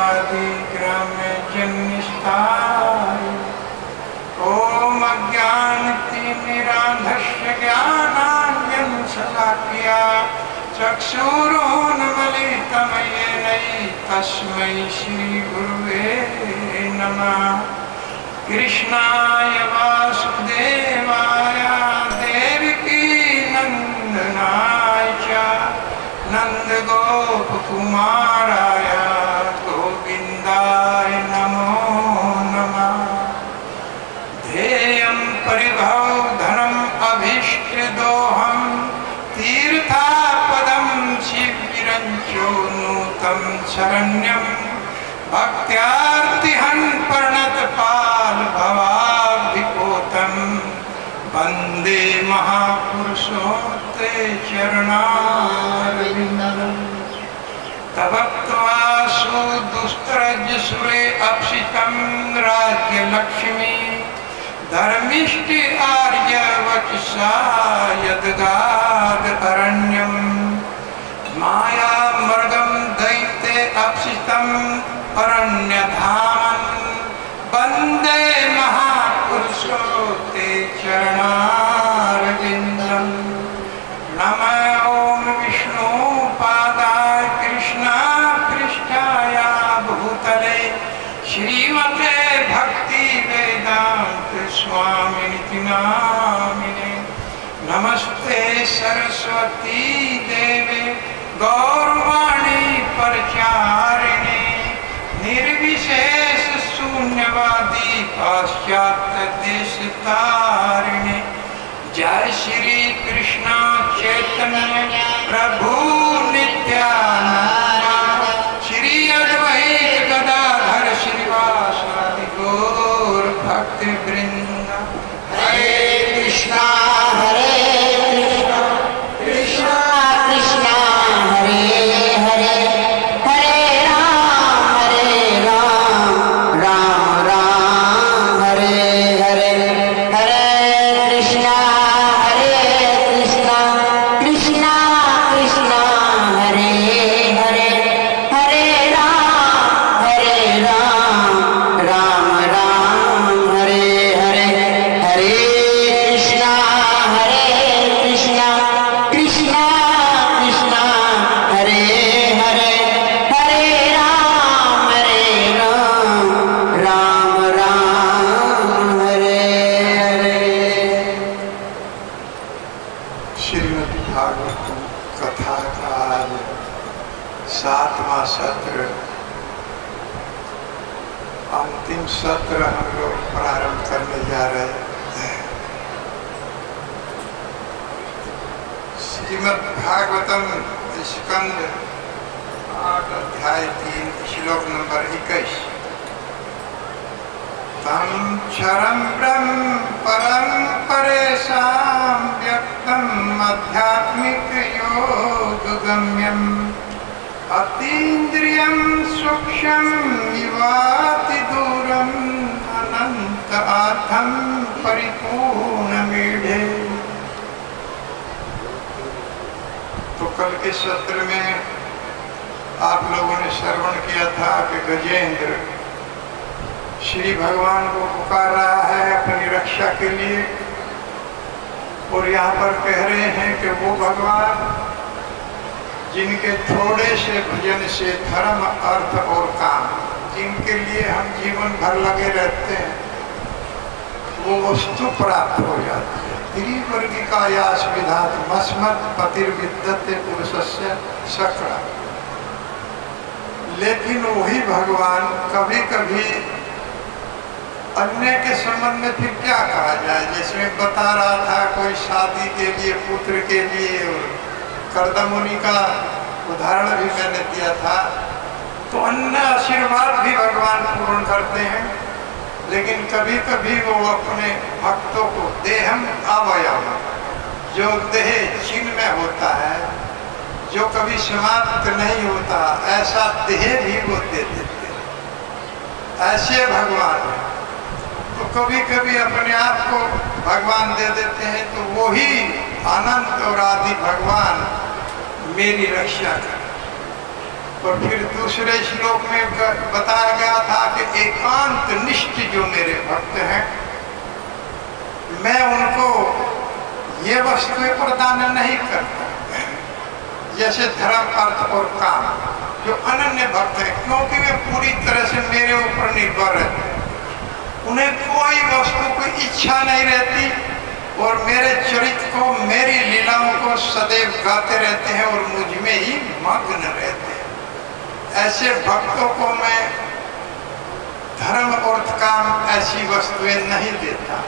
देवादि ग्राम्य जन्निष्ठाय ओम अज्ञानतिमिरान्धस्य ज्ञानाञ्जनशलाकया चक्षुरुन्मीलितं येन तस्मै श्रीगुरुवे नमः। कृष्णाय वासुदेवाय देवकी नंदनाय च नंदगोपकुमाराय गोविन्दाय नमो नमः। ध्येयं परिभवधनम् अभीष्टदोहं तीर्थापदं शिविरं चोन्नूतं शरण्यं भक्त्यार्तिहं प्रणतपाल भवाब्धिपोतं वन्दे महापुरुषों चरणारविन्दं। तवत्वासु दुस्त्रजसुरे अपसितं राज्यलक्ष्मी धर्मिष्ठि आर्यवचसा यद्गाद अरण्यं मायामर्गं दैत्ये अपसितं अरण्यधामं वन्दे महापुरुषों चरणारविन्दं। नमः ओं विष्णुपादाय कृष्णपृष्ठाय भूतले श्रीमते भक्तिवेदान्त स्वामिनिति नामिने। नमस्ते सरस्वती देवे गौरवाणी प्रचारिणे निर्विशेष शून्यवादी पाश्चात्य देशतारिणे। जय श्री कृष्ण चैतन्य प्रभु नित्यानंद श्री अद्वैत गदाधर श्रीवासादि गौर भक्तवृंद। हरे कृष्णा कृष्णा कृष्णा हरे हरे हरे राम राम राम हरे हरे हरे कृष्णा कृष्णा कृष्णा हरे हरे हरे राम राम राम हरे हरे हरे कृष्णा कृष्णा कृष्णा हरे हरे हरे राम राम राम हरे हरे। श्रीमद् भागवतम कथा का आज 7वां सत्र, अंतिम सत्र हम लोग प्रारंभ करने जा रहे हैं। श्रीमद् भागवतम स्कंद 8 अध्याय 3 श्लोक नंबर 21। तम क्षरं ब्रह्म परं परेशां व्यक्तम् आध्यात्मिक योग गम्यम् अतीन्द्रियं सूक्ष्मं विवाति दूरम् अनंत आत्म परिपूर्णमीढे। तो कल के सत्र में आप लोगों ने श्रवण किया था कि गजेंद्र श्री भगवान को पुकार रहा है अपनी रक्षा के लिए, और यहाँ पर कह रहे हैं कि वो भगवान जिनके थोड़े से भजन से धर्म अर्थ और काम, जिनके लिए हम जीवन भर लगे रहते हैं, वो वस्तु प्राप्त हो जाती है। त्रिवर्गिकायास विधात मस्मत् पतिर्विद्यते पुरुषस्य सकरा। लेकिन वही भगवान कभी कभी अन्य के संबंध में फिर क्या कहा जाए, जिसमें बता रहा था कोई शादी के लिए पुत्र के लिए, और कर्दमुनि का उदाहरण भी मैंने दिया था। तो अन्य आशीर्वाद भी भगवान पूर्ण करते हैं, लेकिन कभी कभी वो अपने भक्तों को देहम अवयव, जो देह चिन्ह में होता है, जो कभी समाप्त नहीं होता, ऐसा देह भी वो दे देते हैं। ऐसे भगवान तो कभी कभी अपने आप को भगवान दे देते हैं, तो वो ही अनंत और आदि भगवान मेरी रक्षा कर। और फिर दूसरे श्लोक में बताया गया था कि एकांत निष्ठ जो मेरे भक्त हैं, मैं उनको ये वस्तुएं प्रदान नहीं करता, जैसे धर्म अर्थ और काम, जो अनन्य भक्त है, क्योंकि वे पूरी तरह से मेरे ऊपर निर्भर रहते हैं, उन्हें कोई वस्तु की इच्छा नहीं रहती और मेरे चरित्र को, मेरी लीलाओं को सदैव गाते रहते हैं और मुझ में ही मग्न रहते हैं। ऐसे भक्तों को मैं धर्म और काम ऐसी वस्तुएं नहीं देता।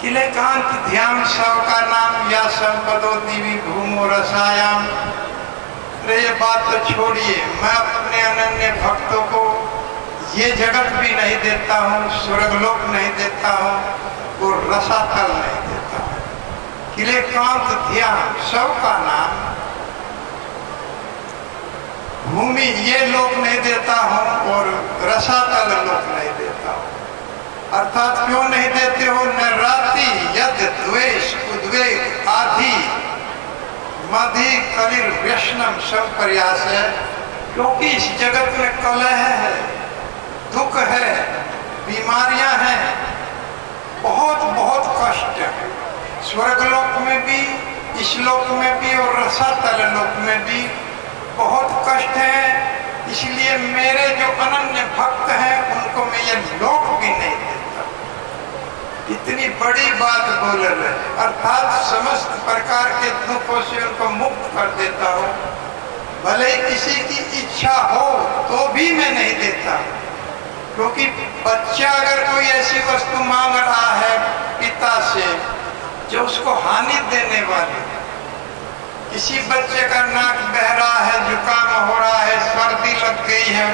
किले कांत ध्यान सब का नाम या संपदो दिवी भूमो रसायाम। अरे ये बात तो छोड़िए, मैं अपने अनन्य भक्तों को ये जगत भी नहीं देता हूँ, स्वर्गलोक नहीं देता हूँ और रसातल नहीं देता हूँ। किले कांत ध्यान सब का नाम भूमि ये लोक नहीं देता हूँ और रसातल लोक नहीं देता हूँ। अर्थात क्यों नहीं देते हो? न राति यद द्वेष उद्वेग आदि मधि कलिर व्यसनम सब प्रयास है, क्योंकि इस जगत में कलह है, दुख है, बीमारियां हैं, बहुत बहुत कष्ट है, स्वर्गलोक में भी, इस लोक में भी और रसातल लोक में भी बहुत कष्ट है। इसलिए मेरे जो अनन्य भक्त हैं उनको मैं ये लोक भी नहीं देता। इतनी बड़ी बात बोल रहे, अर्थात समस्त प्रकार के दुखों से उनको मुक्त कर देता हूँ। भले किसी की इच्छा हो तो भी मैं नहीं देता, क्योंकि बच्चा अगर कोई ऐसी वस्तु मांग रहा है पिता से जो उसको हानि देने वाली, किसी बच्चे का नाक बह रहा है, जुकाम हो रहा है, सर्दी लग गई है,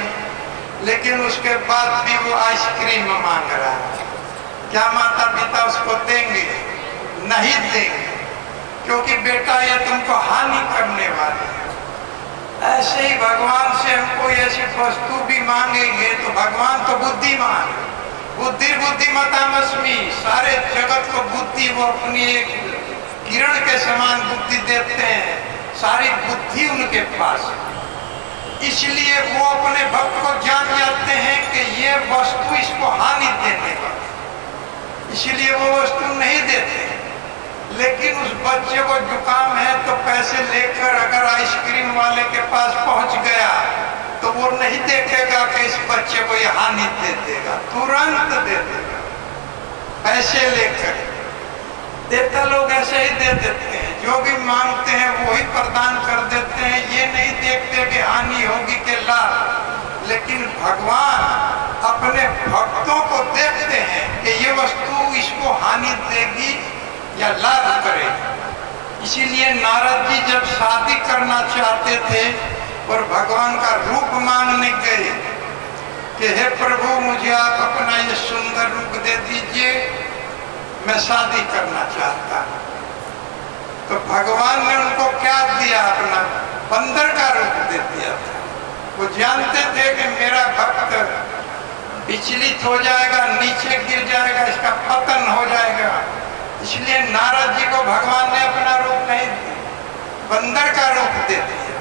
लेकिन उसके बाद भी वो आइसक्रीम मांग रहा है, क्या माता पिता उसको देंगे? नहीं देंगे, क्योंकि बेटा ये तुमको हानि करने वाले है। ऐसे ही भगवान से हम कोई ऐसी वस्तु भी मांगेंगे तो भगवान तो बुद्धिमान, बुद्धि बुद्धिमतामस्मि, सारे जगत को बुद्धि वो अपनी एक किरण के समान बुद्धि देते हैं, सारी बुद्धि उनके पास। इसलिए वो अपने भक्त को जान जाते हैं कि ये वस्तु इसको हानि देने वाली, इसलिए वो वस्तु नहीं देते। लेकिन उस बच्चे को जुकाम है तो पैसे लेकर अगर आइसक्रीम वाले के पास पहुंच गया तो वो नहीं देखेगा कि इस बच्चे को ये हानि दे देगा, तुरंत दे देगा। पैसे लेकर देवता लोग ऐसे ही दे देते हैं, जो भी मांगते हैं वही प्रदान कर देते हैं, ये नहीं देखते कि हानि होगी कि लाभ। लेकिन भगवान अपने भक्तों को देखते हैं कि ये वस्तु इसको हानि देगी या लाभ करेगी। इसीलिए नारद जी जब शादी करना चाहते थे और भगवान का रूप मांगने गए कि हे प्रभु मुझे आप अपना ये सुंदर रूप दे दीजिए, मैं शादी करना चाहता हूँ। तो भगवान ने उनको क्या दिया? अपना बंदर का रूप दे दिया था। वो जानते थे कि मेरा भक्त विचलित हो जाएगा, नीचे गिर जाएगा, इसका पतन हो जाएगा, इसलिए नारद जी को भगवान ने अपना रूप नहीं दिया, बंदर का रूप दे दिया।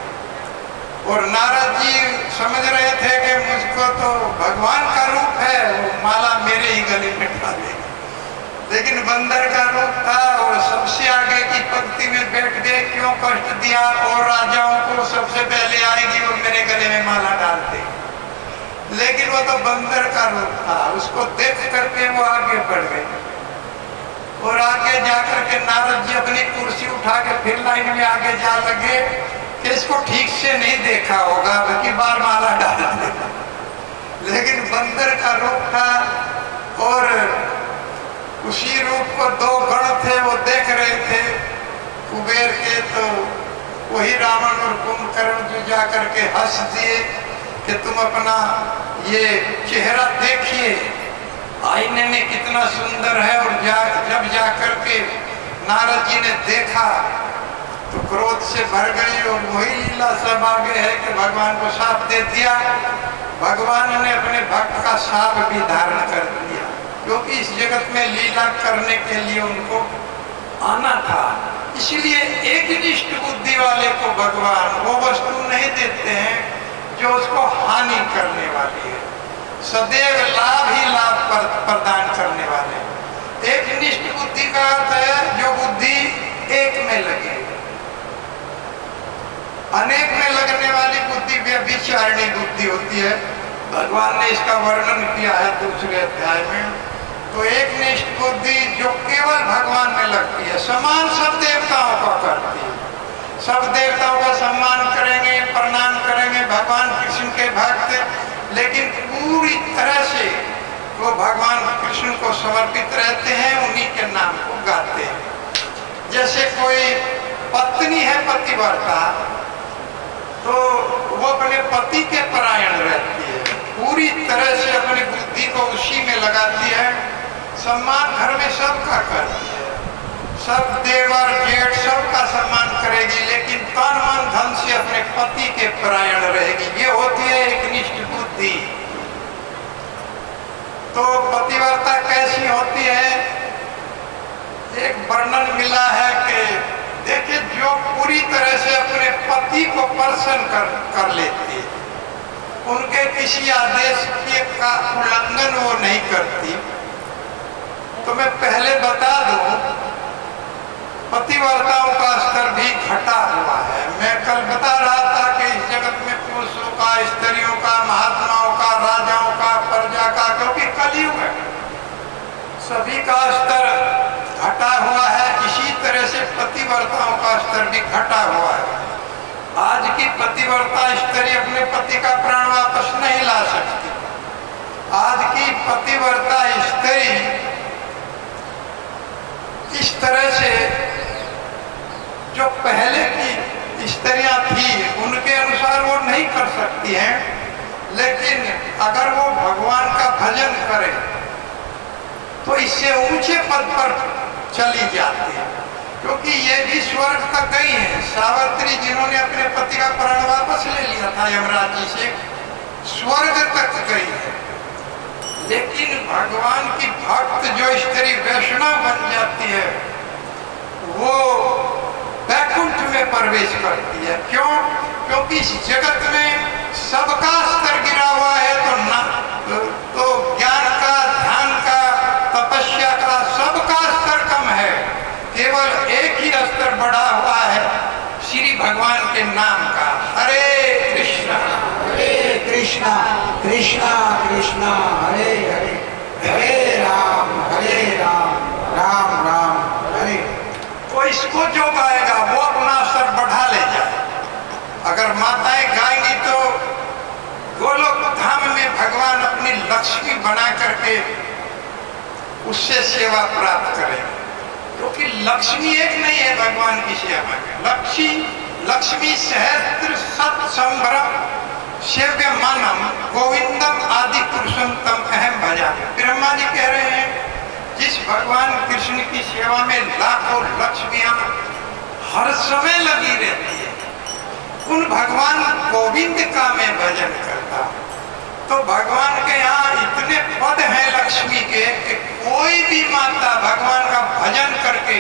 और नारद जी समझ रहे थे कि मुझको तो भगवान का रूप है, वो माला मेरे ही गले में डालेगा, लेकिन बंदर का रूप था और सबसे आगे की पंक्ति में बैठ गए। क्यों कष्ट दिया? और राजाओं को सबसे पहले आएगी और मेरे गले में माला डाल देगी। लेकिन वो तो बंदर का रूप था, उसको देख करके वो आगे बढ़ गए और आगे जाकर के नारद जी अपनी कुर्सी उठा के फिर लाइन में आगे जा लगे कि इसको ठीक से नहीं देखा होगा, बल्कि बार माला डाल देगा। लेकिन बंदर का रूप था और उसी रूप को दो गण थे वो देख रहे थे कुबेर के, तो वही रावण और कुंभकर्ण जो जा करके हंस दिए कि तुम अपना ये चेहरा देखिए, आईने में कितना सुंदर है। और जब जा करके नारद जी ने देखा तो क्रोध से भर गए और वही लीला सब आगे है कि भगवान को शाप दे दिया। भगवान ने अपने भक्त का शाप भी धारण कर दिया, क्योंकि इस जगत में लीला करने के लिए उनको आना था। इसलिए एक निष्ठ बुद्धि वाले को भगवान वो वस्तु नहीं देते हैं जो उसको हानि करने वाली है, सदैव लाभ ही लाभ प्रदान करने वाले। एक निष्ठ बुद्धि का अर्थ है जो बुद्धि एक में लगे। अनेक में लगने वाली बुद्धि व्यभिचारिणी बुद्धि होती है। भगवान ने इसका वर्णन किया है दूसरे अध्याय में। तो एक निष्ठ बुद्धि जो केवल भगवान में लगती है, समान सब देवताओं का करती है, सब देवताओं का सम्मान करेंगे, प्रणाम करेंगे, भगवान कृष्ण के भक्त, लेकिन पूरी तरह से वो भगवान कृष्ण को समर्पित रहते हैं, उन्हीं के नाम को गाते हैं। जैसे कोई पत्नी है पतिव्रता, तो वो अपने पति के परायण रहती है, पूरी तरह से अपनी बुद्धि को उसी में लगाती है, सम्मान घर में सबका करती है, सब देवर जेठ सबका सम्मान करेगी, लेकिन तन मन धन से अपने पति के परायण रहेगी। ये होती है एक निष्ठ बुद्धि। तो पतिव्रता कैसी होती है? एक वर्णन मिला है कि देखिए, जो पूरी तरह से अपने पति को प्रसन्न कर लेती है, उनके किसी आदेश के का उल्लंघन वो नहीं करती। तो मैं पहले बता दूं, पतिव्रताओं का स्तर भी घटा हुआ है। मैं कल बता रहा था कि इस जगत में पुरुषों का, स्त्रियों का, महात्माओं का, राजाओं का, प्रजा का, क्योंकि कलयुग है, सभी का स्तर घटा हुआ है। इसी तरह से पतिव्रताओं का स्तर भी घटा हुआ है। आज की पतिव्रता स्त्री अपने पति का प्राण वापस नहीं ला सकती। आज की पतिव्रता स्त्री इस तरह से, जो पहले की स्त्रियां थी उनके अनुसार वो नहीं कर सकती हैं, लेकिन अगर वो भगवान का भजन करे तो इससे ऊंचे पद पर चली जाती है, क्योंकि ये भी स्वर्ग तक गई है। सावित्री जिन्होंने अपने पति का प्राण वापस ले लिया था यमराज जी से, स्वर्ग तक गई है। लेकिन भगवान की भक्त जो स्त्री वैष्णव बन जाती है, वो वैकुंठ में प्रवेश करती है। क्यों? क्योंकि इस जगत में सबका स्तर गिरा हुआ है, तो ज्ञान का, ध्यान का, तपस्या का सबका स्तर कम है, केवल एक ही स्तर बढ़ा हुआ है, श्री भगवान के नाम का। हरे कृष्णा कृष्णा कृष्णा हरे हरे, हरे राम राम राम हरे। तो इसको जो गाएगा वो अपना स्तर बढ़ा ले जाए। अगर माताएं गाएंगी तो गोलोक धाम में भगवान अपनी लक्ष्मी बना करके उससे सेवा प्राप्त करेंगे, क्योंकि लक्ष्मी एक नहीं है भगवान की सेवा में। लक्ष्मी सहस्त्र सत संभ्रम सेव्य मानम गोविंदम आदि पुरुषम तम अहम भजा। ब्रह्मा जी कह रहे हैं, जिस भगवान कृष्ण की सेवा में लाखों लक्ष्मियां हर समय लगी रहती है, उन भगवान गोविंद का मैं भजन करता। तो भगवान के यहाँ इतने पद हैं लक्ष्मी के कि कोई भी माता भगवान का भजन करके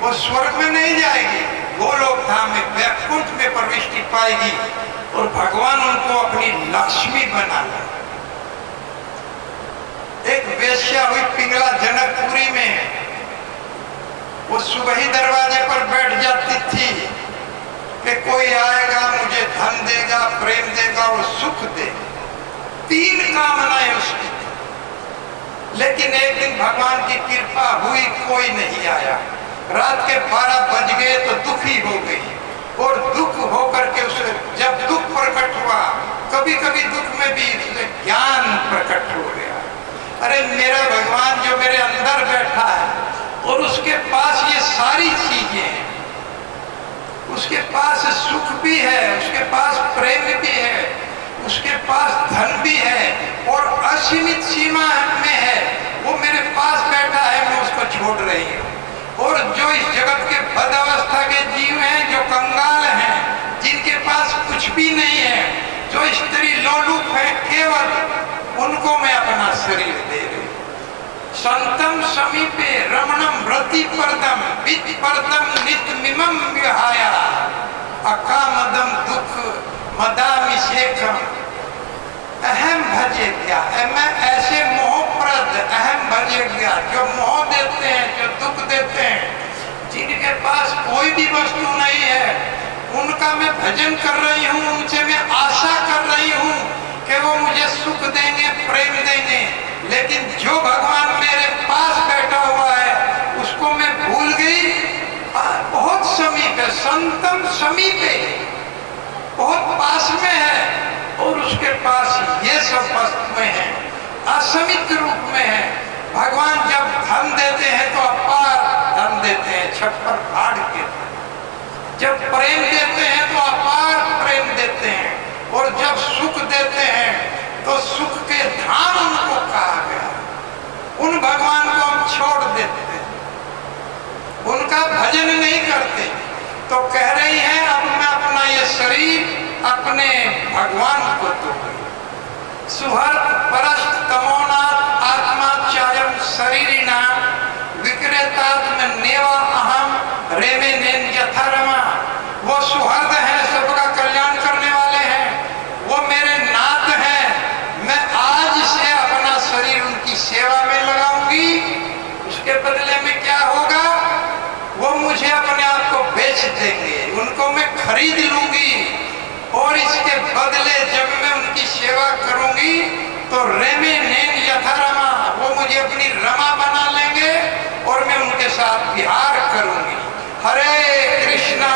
वो स्वर्ग में नहीं जाएगी, गोलोक धाम में वैकुंठ में प्रविष्टि पाएगी, और भगवान उनको अपनी लक्ष्मी बना ले। एक वेश्या हुई पिंगला जनकपुरी में, वो सुबह ही दरवाजे पर बैठ जाती थी कि कोई आएगा मुझे धन देगा, प्रेम देगा और सुख देगा। 3 कामनाएं उसकी थी। लेकिन एक दिन भगवान की कृपा हुई, कोई नहीं आया। रात के 12 बज गए तो दुखी हो गई, और दुख होकर के उसे जब दुख प्रकट हुआ, कभी कभी दुख में भी उसे ज्ञान प्रकट हो गया। अरे मेरा भगवान जो मेरे अंदर बैठा है और उसके पास ये सारी चीजें हैं, उसके पास सुख भी है, उसके पास प्रेम भी है, उसके पास धन भी है, और असीमित सीमा में है, वो मेरे पास बैठा है, मैं उसको छोड़ रही हूँ। और जो इस जगत के बद अवस्था के जीव हैं, जो कंगाल हैं, जिनके पास कुछ भी नहीं है, जो स्त्री लोलुप है, केवल उनको मैं अपना शरीर दे रही हूँ। संतम समीपे रमणम रति परदम विच परदम नित मिमम विहाया अकामदम दुख मदाभिषेकम अहम भजे गया, मैं ऐसे मोहप्रद अहम भजे गया जो मोह देते हैं, जो दुख देते हैं, जिनके पास कोई भी वस्तु नहीं है, उनका मैं भजन कर रही हूँ, उनसे मैं आशा कर रही हूँ कि वो मुझे सुख देंगे, प्रेम देंगे। लेकिन जो भगवान मेरे पास बैठा हुआ है उसको मैं भूल गई। बहुत समीप है, संतम समीपे, बहुत पास में है और उसके पास ये सब वस्तुएं हैं, असमित रूप में है। भगवान जब धन देते हैं तो अपार धन देते हैं, छप्पर फाड़ के। जब प्रेम देते हैं तो अपार प्रेम देते हैं, और जब सुख देते हैं तो सुख के धाम उनको कहा गया। उन भगवान को हम छोड़ देते हैं, उनका भजन नहीं करते। तो कह रही हैं अब मैं अपना ये शरीर अपने भगवान को दूंगी। सुहर्त परस्त तमोनाथ आत्मा चायम शरीरिना विक्रेतात्म नेवा अहम रेमे नेन यथारमा। वो सुहर्द है, सबका कल्याण करने वाले हैं, वो मेरे नाथ हैं। मैं आज से अपना शरीर उनकी सेवा में लगाऊंगी। उसके बदले में क्या होगा? वो मुझे अपने आप को बेच देंगे, उनको मैं खरीद लूंगी, और इसके बदले जब मैं उनकी सेवा करूंगी तो रेमे नेन यथारमा, वो मुझे अपनी रमा बना लेंगे और मैं उनके साथ विहार करूंगी। हरे कृष्णा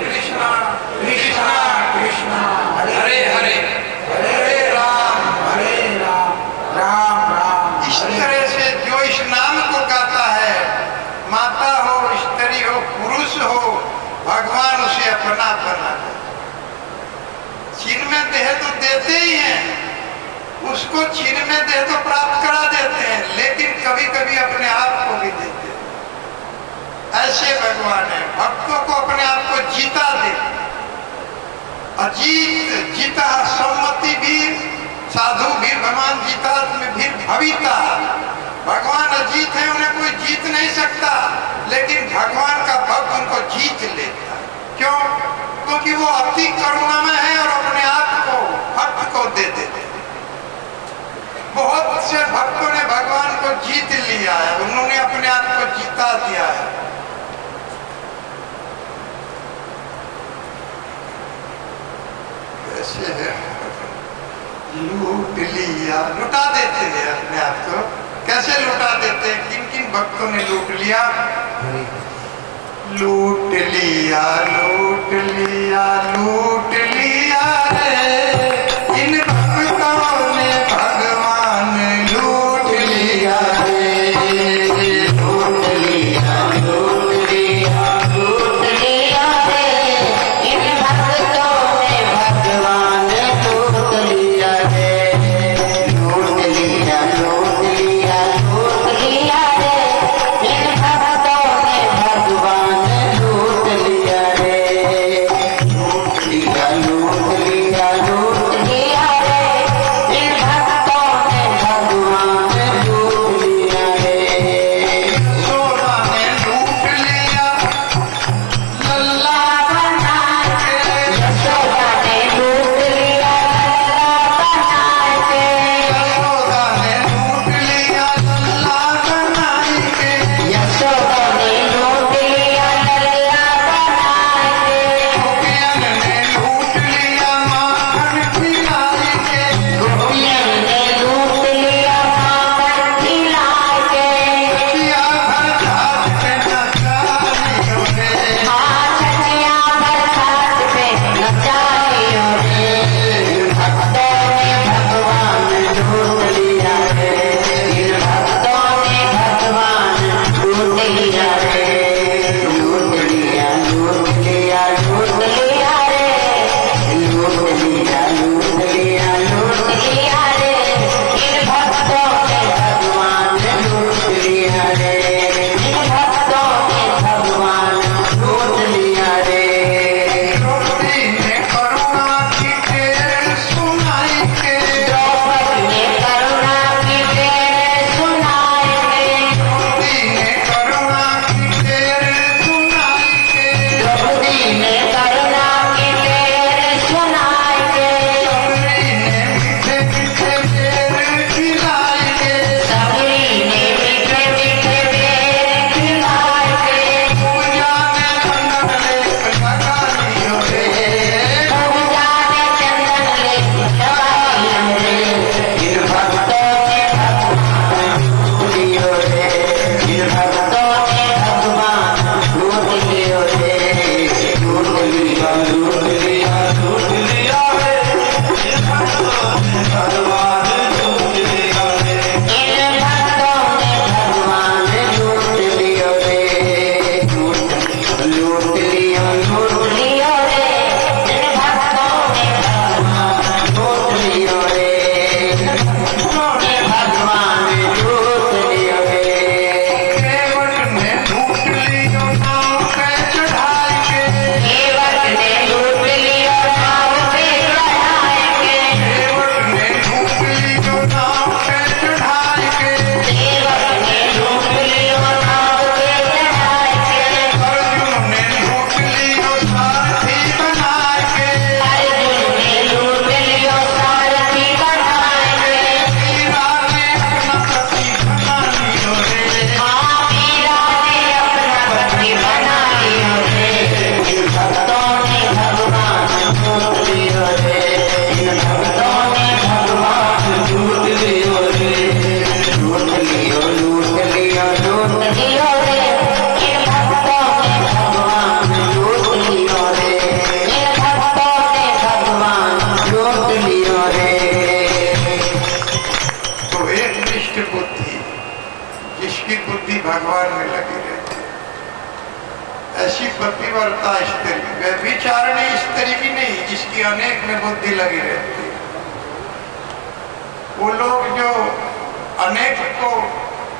कृष्णा कृष्णा हरे हरे, हरे राम राम राम। इस तरह से जो इस नाम को गाता है, माता हो, स्त्री हो, पुरुष हो, भगवान उसे अपना बना दे। छीन में देह तो देते ही हैं, उसको छीन में देह तो प्राप्त करा देते हैं, लेकिन कभी कभी अपने आप को भी देते हैं। ऐसे भगवान है, भक्तों को अपने आप को जीता दे। अजीत जीता सम्मति भी, साधु भी भगवान जीता भी भविता। भगवान अजीत है, उन्हें कोई जीत नहीं सकता, लेकिन भगवान का भक्त उनको जीत लेता। क्यों? क्योंकि वो अति करुणामय है और अपने आप को भक्त को दे देते। बहुत से भक्तों ने भगवान को जीत लिया है, उन्होंने अपने आप को जीता दिया है। कैसे है? लूट लिया, लुटा देते हैं अपने आप को। कैसे लुटा देते हैं? किन किन भक्तों ने लूट लिया? लूट लिया लूट लिया लूट लिया रे, इन भक्तों ने भगवान लूट लिया रे। लूट लिया लूट लिया लूट लिया रे, इन भक्तों ने भगवान लूट लिया रे। लूट लिया लूट लिया लूट लिया रे, इन भक्तों ने भगवान लूट लिया रे। लूट लिया निष्ठ बुद्धि, जिसकी बुद्धि भगवान में लगी रहती है, ऐसी पतिव्रता स्त्री, व्यभिचारिणी स्त्री भी नहीं जिसकी अनेक में बुद्धि लगी रहती है। वो लोग जो अनेक को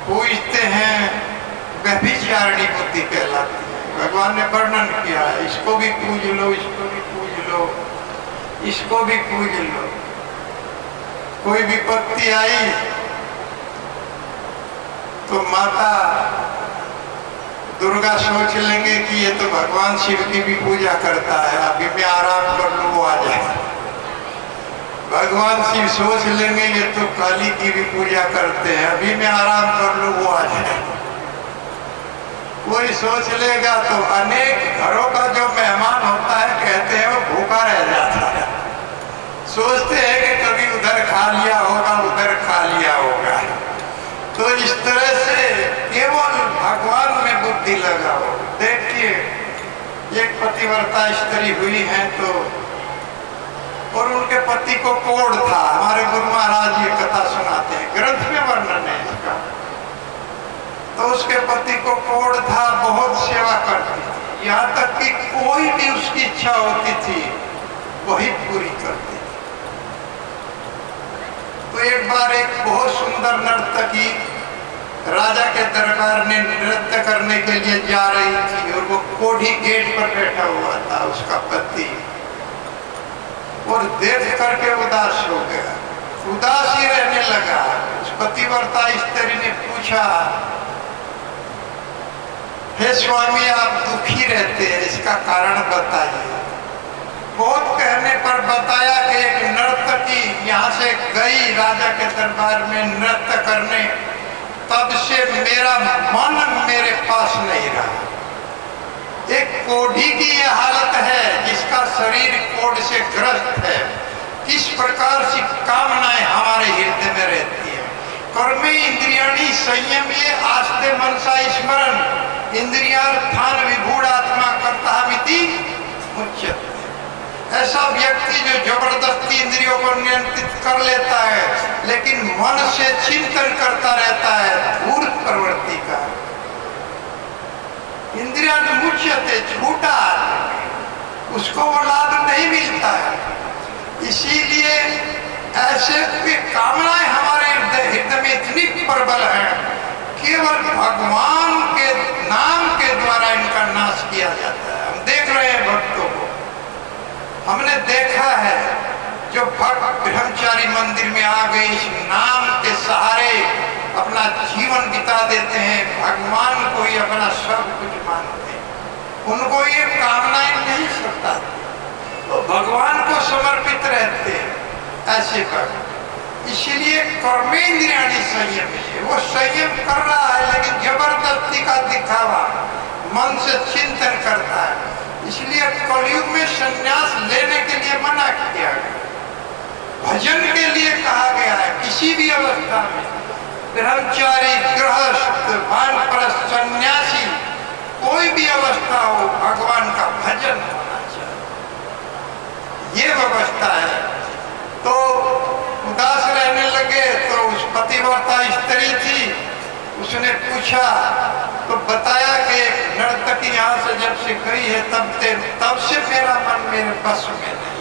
पूजते हैं व्यभिचारिणी बुद्धि कहलाती है। भगवान ने वर्णन किया है, इसको भी पूज लो, इसको भी पूज लो, इसको भी पूज लो। कोई विपत्ति आई तो माता दुर्गा सोच लेंगे कि ये तो भगवान शिव की भी पूजा करता है, अभी मैं आराम कर लूँ वो आ जाए। भगवान शिव सोच लेंगे ये तो काली की भी पूजा करते हैं, अभी मैं आराम कर लूँ वो आ जाए। कोई सोच लेगा तो अनेक घरों का जो मेहमान होता है कहते हैं वो भूखा रह जाता है। सोचते हैं कि कभी उधर खा लिया होगा, उधर खा लिया होगा। तो इस तरह से केवल भगवान में बुद्धि लगाओ। देखिए एक पतिव्रता स्त्री हुई है तो, और उनके पति को कोढ़ था। हमारे गुरु महाराज ये कथा सुनाते हैं, ग्रंथ में वर्णन है इसका। तो उसके पति को कोढ़ था, बहुत सेवा करती थी, यहाँ तक कि कोई भी उसकी इच्छा होती थी वही पूरी करती थी। तो एक बार एक बहुत सुंदर नर्तकी राजा के दरबार में नृत्य करने के लिए जा रही थी और वो कोढ़ी गेट पर बैठा हुआ था उसका पति, और देख करके उदास हो गया, उदास ही रहने लगा। उस पतिव्रता स्त्री ने पूछा, हे स्वामी आप दुखी रहते हैं, इसका कारण बताइए। बहुत कहने पर बताया कि एक नर्तकी यहाँ से गई राजा के दरबार में नृत्य करने, तब से मेरा मन मेरे पास नहीं रहा। एक कोढ़ी की यह हालत है जिसका शरीर कोढ़ से ग्रस्त है, किस प्रकार से कामनाएं हमारे हृदय में रहती है। कर्मे इंद्रियाणी संयम ये आस्ते मनसा स्मरण इंद्रियार्थान विभूढ़ात्मा कर्तामिति मुच्यते। ऐसा व्यक्ति जो जबरदस्ती इंद्रियों को नियंत्रित कर लेता है लेकिन मन से चिंतन करता रहता है धूर्त प्रवृत्ति का, इंद्रिया मुच्यते छूटा, उसको वो लाभ नहीं मिलता है। इसीलिए ऐसे कामनाएं हमारे हृदय में इतनी प्रबल है, केवल भगवान के नाम के द्वारा इनका नाश किया जाता है। हम देख रहे हैं भक्तों को, हमने देखा है जो भक्त ब्रह्मचारी मंदिर में आ गए इस नाम के सहारे अपना जीवन बिता देते हैं, भगवान को ही अपना सब कुछ मानते हैं, उनको ये कामनाएं नहीं सकता, तो भगवान को समर्पित रहते हैं ऐसे भक्त। इसीलिए कर्मेंद्रियाणी संयम है, वो संयम कर रहा है लेकिन जबरदस्ती का दिखावा, मन से चिंतन करता है। इसलिए कलयुग में संन्यास लेने के लिए मना किया गया, भजन के लिए कहा गया है। किसी भी अवस्था में ब्रह्मचारी, गृहस्थ, वानप्रस्थ, सन्यासी, कोई भी अवस्था हो भगवान का भजन होना चाहिए, ये व्यवस्था है। तो उदास रहने लगे तो उस पतिव्रता स्त्री थी, उसने पूछा तो बताया कि एक नर्तकी यहाँ से जब से गई है तब से मेरा मन मेरे बस में नहीं,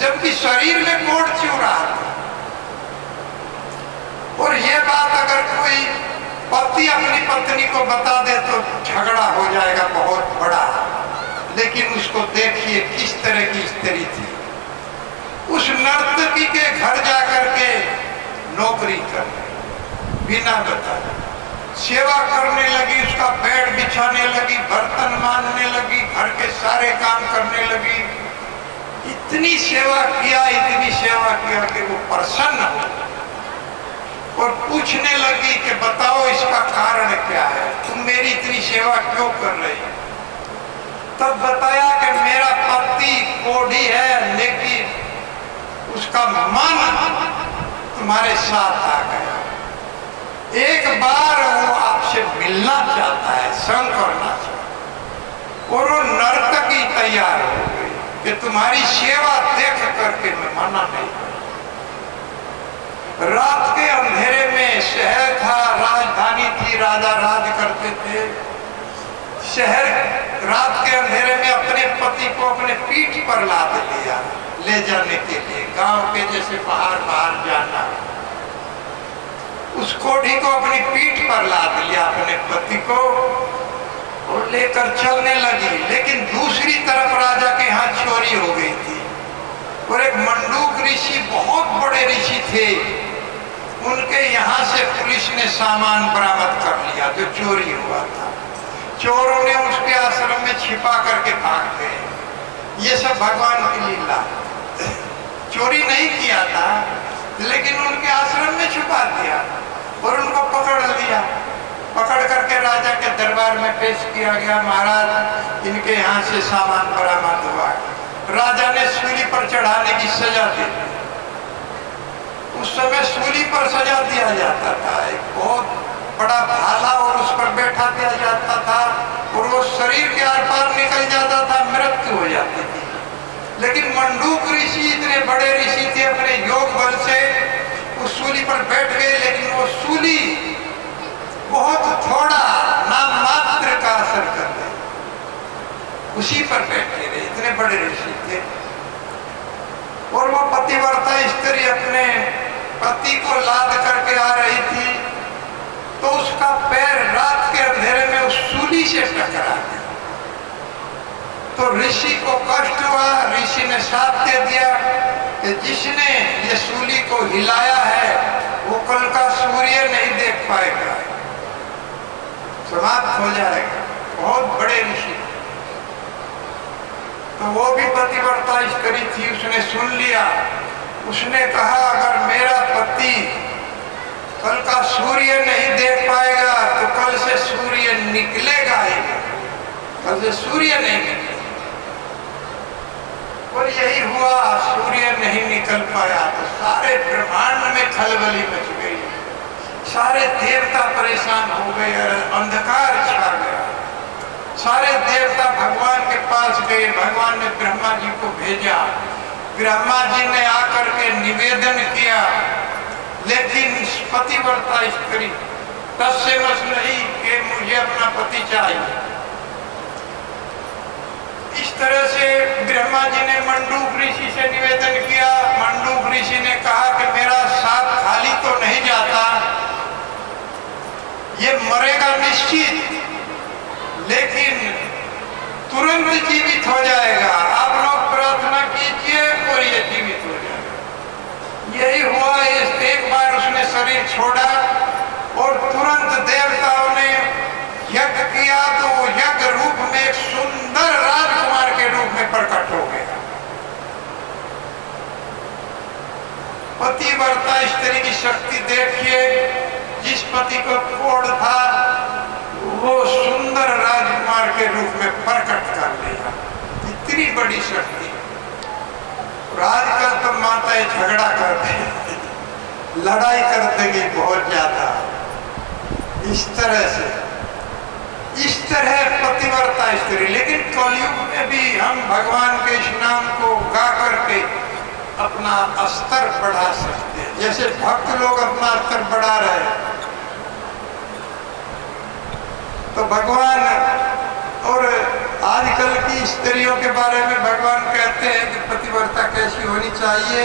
जबकि शरीर में कोढ़ चू रहा था। और ये बात अगर कोई पति अपनी पत्नी को बता दे तो झगड़ा हो जाएगा बहुत बड़ा, लेकिन उसको देखिए किस तरह की स्त्री थी। उस नर्तकी के घर जाकर के नौकरी कर बिना बताए सेवा करने लगी, उसका बेड बिछाने लगी, बर्तन मांजने लगी, घर के सारे काम करने लगी। इतनी सेवा किया कि वो प्रसन्न हो और पूछने लगी कि बताओ इसका कारण क्या है, तुम मेरी इतनी सेवा क्यों कर रही हो। तब बताया कि मेरा पति कोढ़ी है लेकिन उसका मन तुम्हारे साथ आ गया, एक बार वो आपसे मिलना चाहता है, संग करना चाहता है। और वो नर्तकी तैयार हो गई कि तुम्हारी सेवा देख करके मैं मना नहीं करूं। रात के अंधेरे में शहर शहर रात के अंधेरे में अपने पति को अपने पीठ पर लाद लिया ले जाने के लिए, गांव के जैसे बाहर जाना। उस कोढ़ी को अपनी पीठ पर लाद लिया अपने पति को और लेकर चलने लगी। लेकिन दूसरी तरफ राजा के यहाँ चोरी हो गई थी और एक मंडूक ऋषि, बहुत बड़े ऋषि थे, उनके यहाँ से पुलिस ने सामान बरामद कर लिया जो चोरी हुआ था। चोरों ने उसके आश्रम में छिपा करके भाग गए। ये सब भगवान की लीला। चोरी नहीं किया था लेकिन उनके आश्रम में छुपा दिया और उनको पकड़ लिया। पकड़ करके राजा के दरबार में पेश किया गया। महाराज, इनके यहाँ से सामान बरामद हुआ। राजा ने सूली पर चढ़ाने की सजा दी। उस समय सूली पर सजा दिया जाता था, एक बहुत बड़ा भाला, और उस पर बैठा दिया जाता था और वो शरीर के आर पार निकल जाता था, मृत्यु हो जाती थी। लेकिन मंडूक ऋषि इतने बड़े ऋषि थे, अपने योग बल से उस सूली पर बैठ गए। लेकिन वो सूली बहुत थोड़ा, नाम मात्र का असर कर दे, उसी पर बैठे रहे। इतने बड़े ऋषि थे। और वो पतिव्रता स्त्री अपने पति को लाद करके आ रही थी तो उसका पैर रात के अंधेरे में उस सूली से टकरा गया। तो ऋषि को कष्ट हुआ। ऋषि ने शाप दे दिया कि जिसने ये सूली को हिलाया है वो कल का सूर्य नहीं देख पाएगा, समाप्त हो जाएगा। बहुत बड़े ऋषि। तो वो भी पतिव्रता स्त्री थी, उसने सुन लिया। उसने कहा, अगर मेरा पति कल का सूर्य नहीं देख पाएगा तो कल से सूर्य निकलेगा ही, कल से सूर्य नहीं निकलेगा। और यही हुआ, सूर्य नहीं निकल पाया तो सारे ब्रह्मांड में खलबली मच गई। सारे देवता परेशान हो गए, अंधकार छा गया। सारे देवता भगवान के पास गए। भगवान ने ब्रह्मा जी को भेजा। ब्रह्मा जी ने आकर के निवेदन किया, लेकिन पतिव्रता स्त्री तस्मस नहीं कि मुझे अपना पति चाहिए। इस तरह से ब्रह्मा जी ने मंडूक ऋषि से निवेदन किया। मंडूक ऋषि ने कहा कि मेरा साथ खाली तो नहीं जाता, ये मरेगा निश्चित, लेकिन तुरंत जीवित हो जाएगा। आप लोग प्रार्थना कीजिए और ये जीवित हो जाएगा। यही हुआ। एक बार उसने शरीर छोड़ा और तुरंत देवताओं ने यज्ञ किया तो वो यज्ञ रूप में एक सुंदर राजकुमार के रूप में प्रकट हो गया। पतिव्रता स्त्री की शक्ति देखिए। जिस पति को कोढ़ था वो सुंदर राजकुमार के रूप में प्रकट कर लिया। इतनी बड़ी शक्ति। आजकल तो माताएं झगड़ा करते हैं, लड़ाई कर देंगे बहुत ज्यादा। इस तरह पतिव्रता स्त्री। लेकिन कलयुग में भी हम भगवान के इस नाम को गा करके अपना स्तर बढ़ा सकते हैं, जैसे भक्त लोग अपना स्तर बढ़ा रहे हैं। तो भगवान और आजकल की स्त्रियों के बारे में भगवान कहते हैं कि पतिव्रता कैसी होनी चाहिए।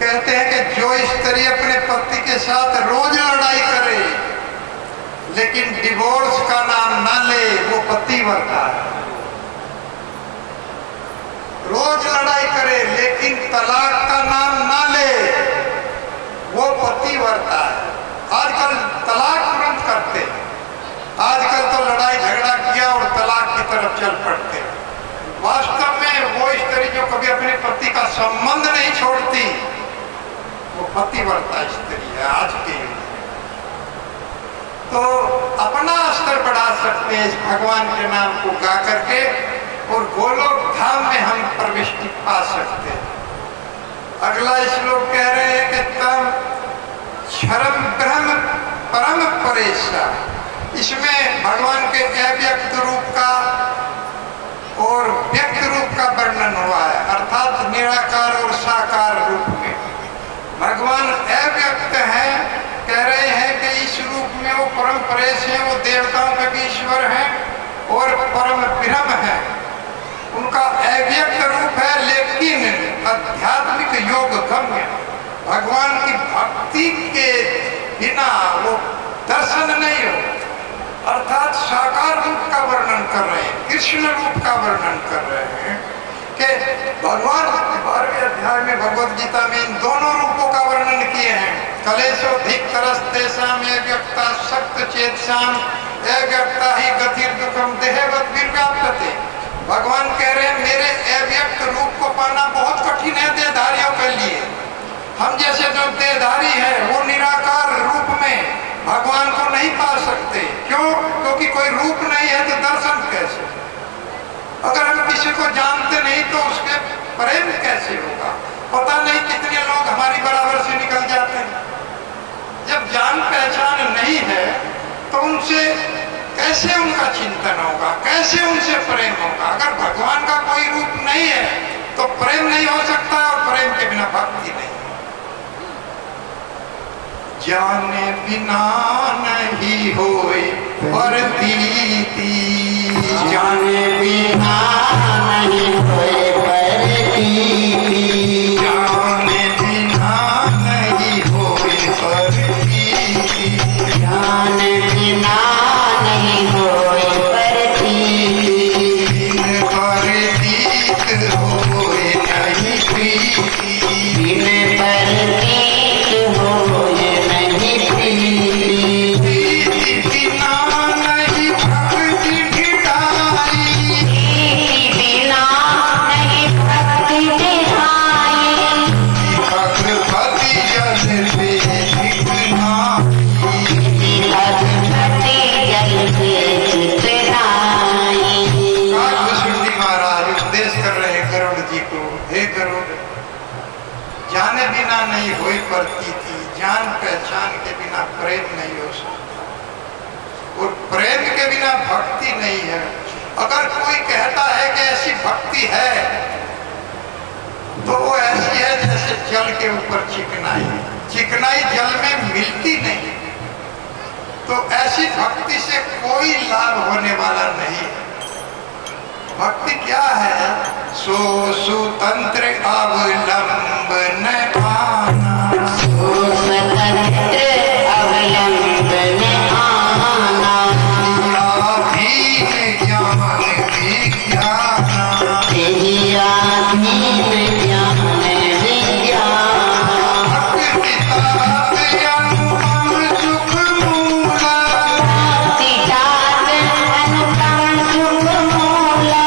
कहते हैं कि जो स्त्री अपने पति के साथ रोज लड़ाई करे लेकिन डिवोर्स का नाम ना ले, वो पतिव्रता है। रोज लड़ाई करे लेकिन तलाक का नाम ना ले, वो पतिव्रता है। आजकल तलाक तुरंत करते हैं। आजकल तो लड़ाई झगड़ा किया और तलाक की तरफ चल पड़ते। वास्तव में वो स्त्री जो कभी अपने पति का संबंध नहीं छोड़ती, वो पतिव्रता स्त्री है आज के युग में। तो अपना स्तर बढ़ा सकते हैं इस भगवान के नाम को गा करके, और गोलोक धाम में हम प्रविष्टि पा सकते हैं। अगला श्लोक कह रहे हैं कि तम क्षरम ब्रह्म परम परेशा। इसमें भगवान के अव्यक्त रूप का और व्यक्त रूप का वर्णन हुआ है, अर्थात निराकार और साकार रूप में। भगवान अव्यक्त है, कह रहे हैं कि इस रूप में वो परम परेश है, वो देवताओं के भी ईश्वर है। भक्ति के बिना वो दर्शन नहीं हो। अर्थात साकार रूप का वर्णन कर रहे हैं, कृष्ण रूप का वर्णन कर रहे हैं कि भगवान 12वें अध्याय में भगवद गीता में इन दोनों रूपों का वर्णन किए हैं। कलेशो धिक्तरस्तेषाम अव्यक्ता शक्त चेतसाम अव्यक्ता ही गतिर् दुखम देहवत विव्याप्यते। भगवान कह रहे हैं मेरे अव्यक्त रूप को पाना बहुत कठिन है देहधारियों के लिए। हम जैसे जो देहधारी है वो निराकार रूप में भगवान को नहीं पा सकते। क्यों? क्योंकि कोई रूप नहीं है तो दर्शन कैसे? अगर हम किसी को जानते नहीं तो उसके प्रेम कैसे होगा? पता नहीं कितने लोग हमारी बराबर से निकल जाते हैं। जब जान पहचान नहीं है तो उनसे कैसे उनका चिंतन होगा, कैसे उनसे प्रेम होगा? अगर भगवान का कोई रूप नहीं है तो प्रेम नहीं हो सकता और प्रेम के बिना भक्ति नहीं। जाने बिना नहीं होए प्रतीति, जाने बिना नहीं होए प्रतीति, जाने बिना नहीं होए प्रतीति, जाने बिना नहीं होए प्रतीति, बिन प्रतीत होए नहीं प्रीति, बिन प्रतीत होए नहीं प्रीति, प्रीति बिना नहीं भक्ति ढिठाई, बिना नहीं भक्ति दिखाई, भगवती जल पे दिखना, भगवती जल पे चितराई। काकभूषुंडी महाराज उपदेश कर रहे हैं गरुड़ जी को, हे गरुड़, जाने बिना नहीं होई प्रतीति, जान पहचान के बिना प्रेम नहीं हो सकता और प्रेम के बिना भक्ति नहीं है। अगर कोई कहता है कि ऐसी भक्ति है तो वो ऐसी है जैसे जल के ऊपर चिकनाई, चिकनाई जल में मिलती नहीं, तो ऐसी भक्ति से कोई लाभ होने वाला नहीं है। भक्ति क्या है? सो सुतंत्र अवलंबन आना, स्वतंत्र अवलंबन आना, अधीन ज्ञान विज्ञाना, तेरी आधीन ज्ञान विज्ञान, भक्ति अनुपम सुख मूला, तिटात अनुपम सुख मूला,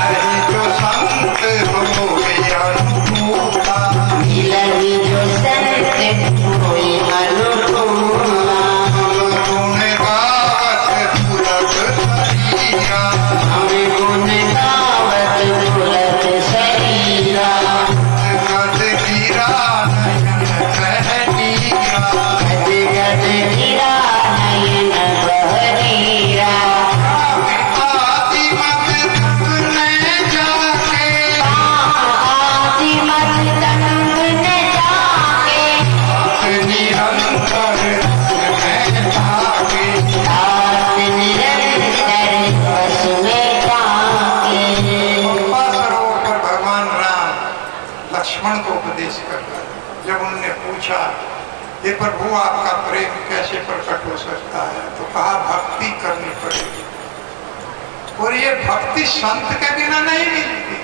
नहीं जो संत होए अनुकूला, मिलहि जो संत होए अनुकूला, गुण गावत पुरख शरीरा, हम गुण गावत पुरख शरीरा, गद गिरा नयन कहनीरा, गद गद गिरा नयन बहरीरा, आदि मत तपने जाके, आदि मत तंग न जाके, निरंतर में भागे, दास निरंतर बस में जाके। पम्पा सरोवर पर भगवान राम लक्ष्मण को उपदेश कर रहे हैं। जब उनने पूछा ये प्रभु आपका प्रेम कैसे प्रकट हो सकता है, तो कहा भक्ति करनी पड़ेगी और ये भक्ति संत के बिना नहीं मिलती।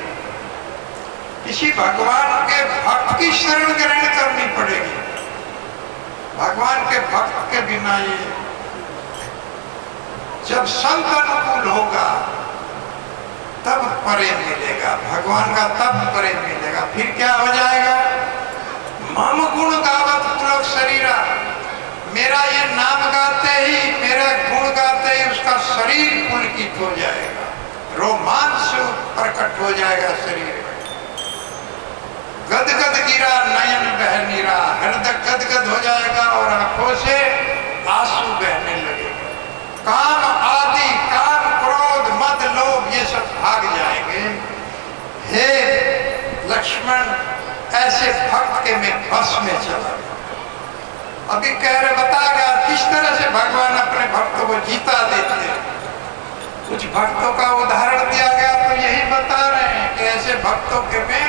किसी भगवान के भक्त की शरण ग्रहण करनी पड़ेगी। भगवान के भक्त के बिना ये, जब संत अनुकूल होगा तब प्रेम मिलेगा, भगवान का तब प्रेम मिलेगा। फिर क्या हो जाएगा? मम गुण गावत पुलक शरीरा, मेरा ये नाम गाते ही, मेरा गुण गाते ही उसका शरीर पुलकित हो जाएगा, रोमांच प्रकट हो जाएगा शरीर में। गदगद गिरा नयन बह नीरा, हृदय गदगद हो जाएगा और आंखों से आंसू बहने लगेगा। काम आदि, काम क्रोध मद लोभ ये सब भाग जाएंगे। हे लक्ष्मण, ऐसे भक्त के मैं बस में चला। अभी कह रहे बताएगा किस तरह से भगवान अपने भक्तों को जीता देते हैं। कुछ भक्तों का उदाहरण दिया गया तो यही बता रहे हैं कि ऐसे भक्तों के मैं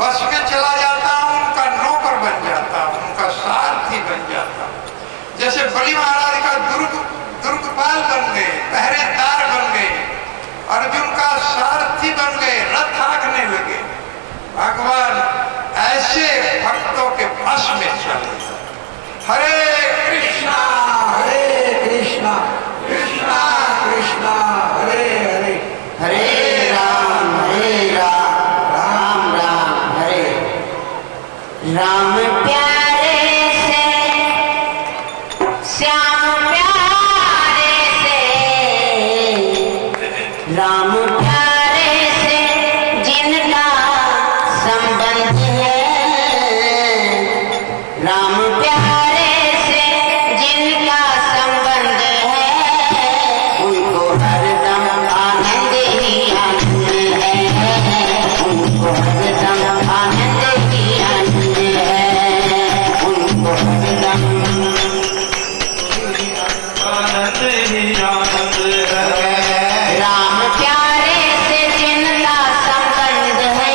बस में चला जाता हूं, उनका नौकर बन जाता हूं, उनका साथ जैसे बलि महाराज का दुर्गपाल बन गए, पहरेदार बन गए, अर्जुन का सारथी बन गए, रथ हाँकने लगे। भगवान ऐसे भक्तों के वश में चले। हरे कृष्णा कृष्णा कृष्णा हरे हरे, हरे राम राम राम हरे। राम प्यारे से श्याम प्यारे से, राम प्यारे से जिनका संबंध है, राम प्यारे से जिनका संबंध है, उनको हरदम आनंद ही आनंद है, उनको हरदम आनंद ही आनंद है, उनको हरदम आनंद ही आनंद है। राम प्यारे से जिनका संबंध है,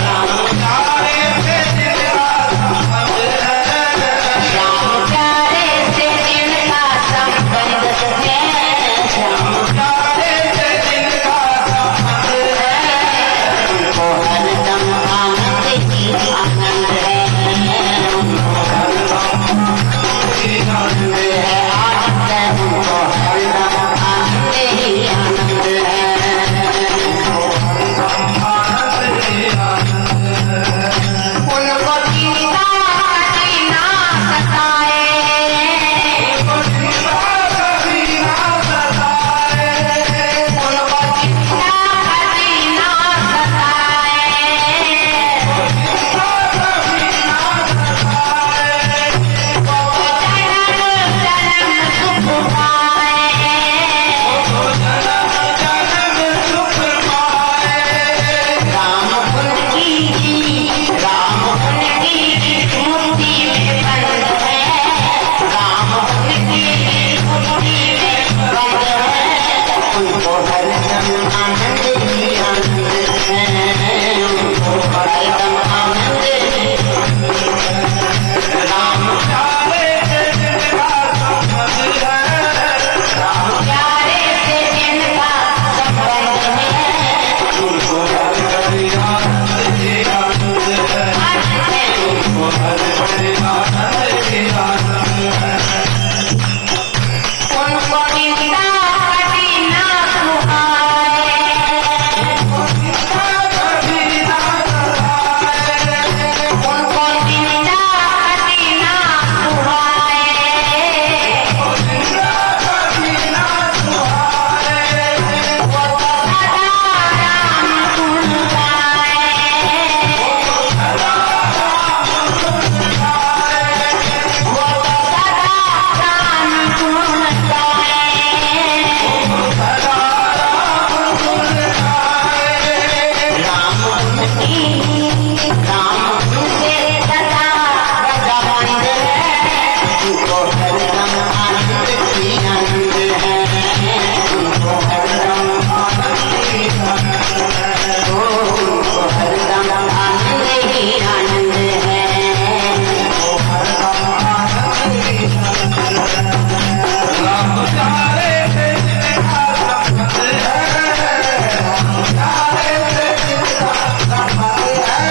राम प्यारे से जिनका संबंध है, राम प्यारे से जिनका संबंध है, राम प्यारे से जिनका संबंध है, उनको हरदम आनंद ही आनंद है, उनको हरदम ही आनंद है। आनंद है, उनको हरदम आनंद ही आनंद है। आनंद ही आनंद है। उनको चिंता कभी ना सताए, कभी ना सताए, उनको चिंता कभी ना सताए, कभी ना सताए। वो जन्म जन्म सुख पाए, वो जन्म जन्म सुख पाए। राम उनकी मुक्ति में बंद है, राम उनकी मुक्ति में बंद है, उनको हरदम आनंद ही आनंद है, उनको हरदम आनंद ही राम प्यारे से जिनका संबंध है, राम प्यारे से जिनका संबंध है, उनको हर घड़ी आनंद ही आनंद है। आनंद है, उनको हर घड़ी आनंद ही आनंद है। उनको निंदा कभी ना सुहाए, कभी ना सताए, उनको निंदा कभी ना सुहाए, कभी ना सुहाए। वो तो सदा राम गुण गाए, वो तो सदा राम गुण गाए, राम उनसे सदा रजामंद है, उनको हरदम आनंद ही आनंद है, उनको हरदम आनंद ही आनंद है, उनको हरदम आनंद ही आनंद है। राम प्यारे से जिनका संबंध है, प्यारे से जिनका संबंध है,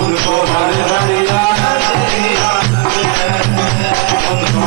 उनको हर घड़ी आनंद ही आनंद है। उनको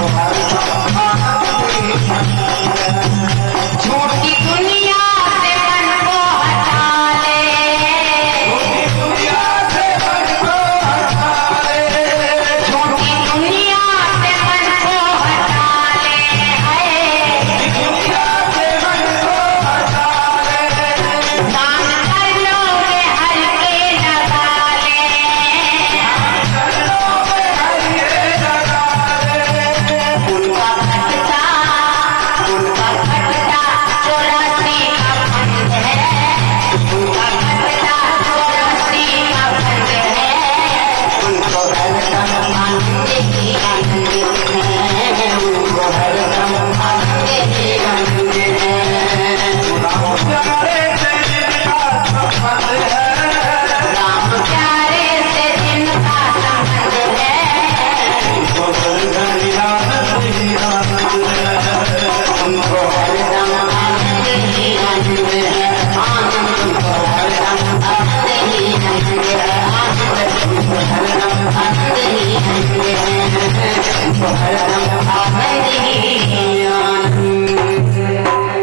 हरदम